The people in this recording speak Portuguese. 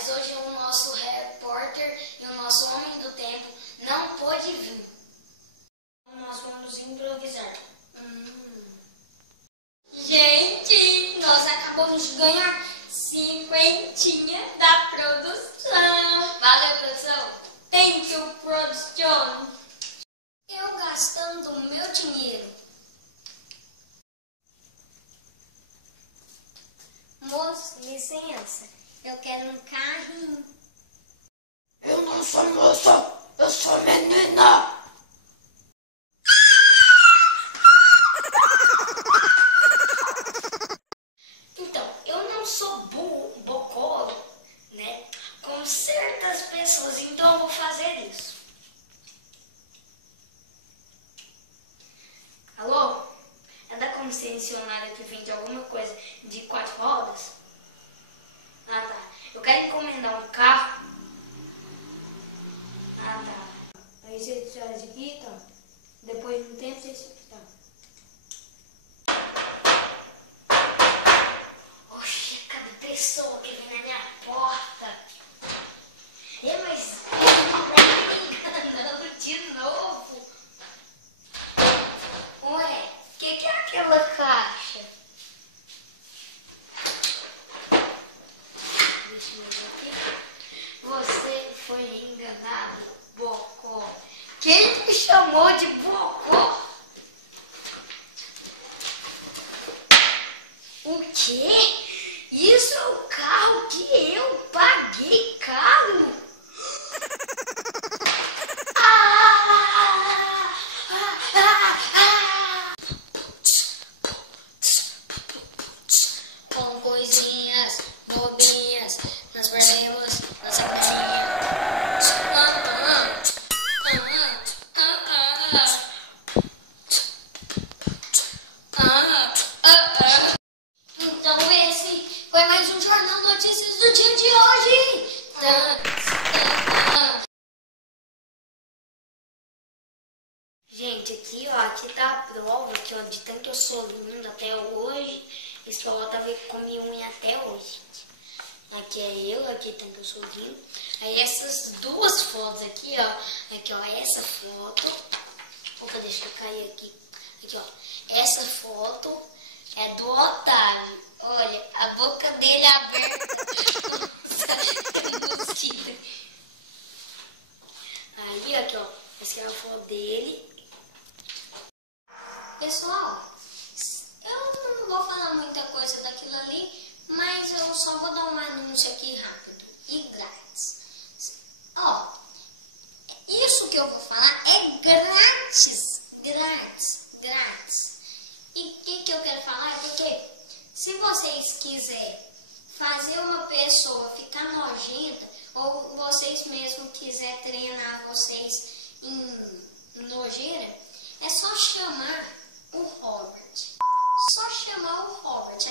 mas hoje o nosso repórter e o nosso homem do tempo não pôde vir. Nós vamos improvisar. Gente, nós acabamos de ganhar 50 da produção. Valeu, produção. Thank you, production. Eu gastando o meu dinheiro. Moço, licença, eu quero um carrinho. Eu não sou moça, eu sou menina. Então, eu não sou bocó, né, com certas pessoas, então eu vou fazer isso. Alô? É da concessionária que vende alguma coisa de 4 rodas? Ah, tá. Eu quero encomendar um carro. Ah, tá. Aí você traz aqui, tá? Depois de um tempo você... Tá. Oxe, cada pessoa que vem na minha porta. Mas ele tá me enganando de novo. Ué, o que é aquela caixa? Deixa eu ver aqui. Você foi enganado, bocó. Quem me chamou de bocó? O quê? Isso é o carro que eu paguei caro? Com coisinhas bobinhas, nós perdemos nossa casinha. Então esse foi mais um Jornal Notícias do dia de hoje. Gente, aqui ó, aqui tá a prova aqui, ó, de tanto eu sou lindo até hoje. Esse ó tá vendo com minha unha até hoje. Aqui é eu, aqui tanto eu sou lindo. Aí essas duas fotos aqui, ó. Aqui ó, essa foto. Opa, deixa eu cair aqui. Aqui ó, essa foto é do Otávio. Olha, a boca dele aberta. Nossa, aí aqui ó, essa é a foto dele. Pessoal, eu não vou falar muita coisa daquilo ali, mas eu só vou dar um anúncio aqui rápido e grátis. Ó, isso que eu vou falar é grátis, grátis, grátis. E o que eu quero falar é porque se vocês quiserem fazer uma pessoa ficar nojenta, ou vocês mesmos quiserem treinar vocês em nojeira, é só chamar o Robert. Só chamar o Robert.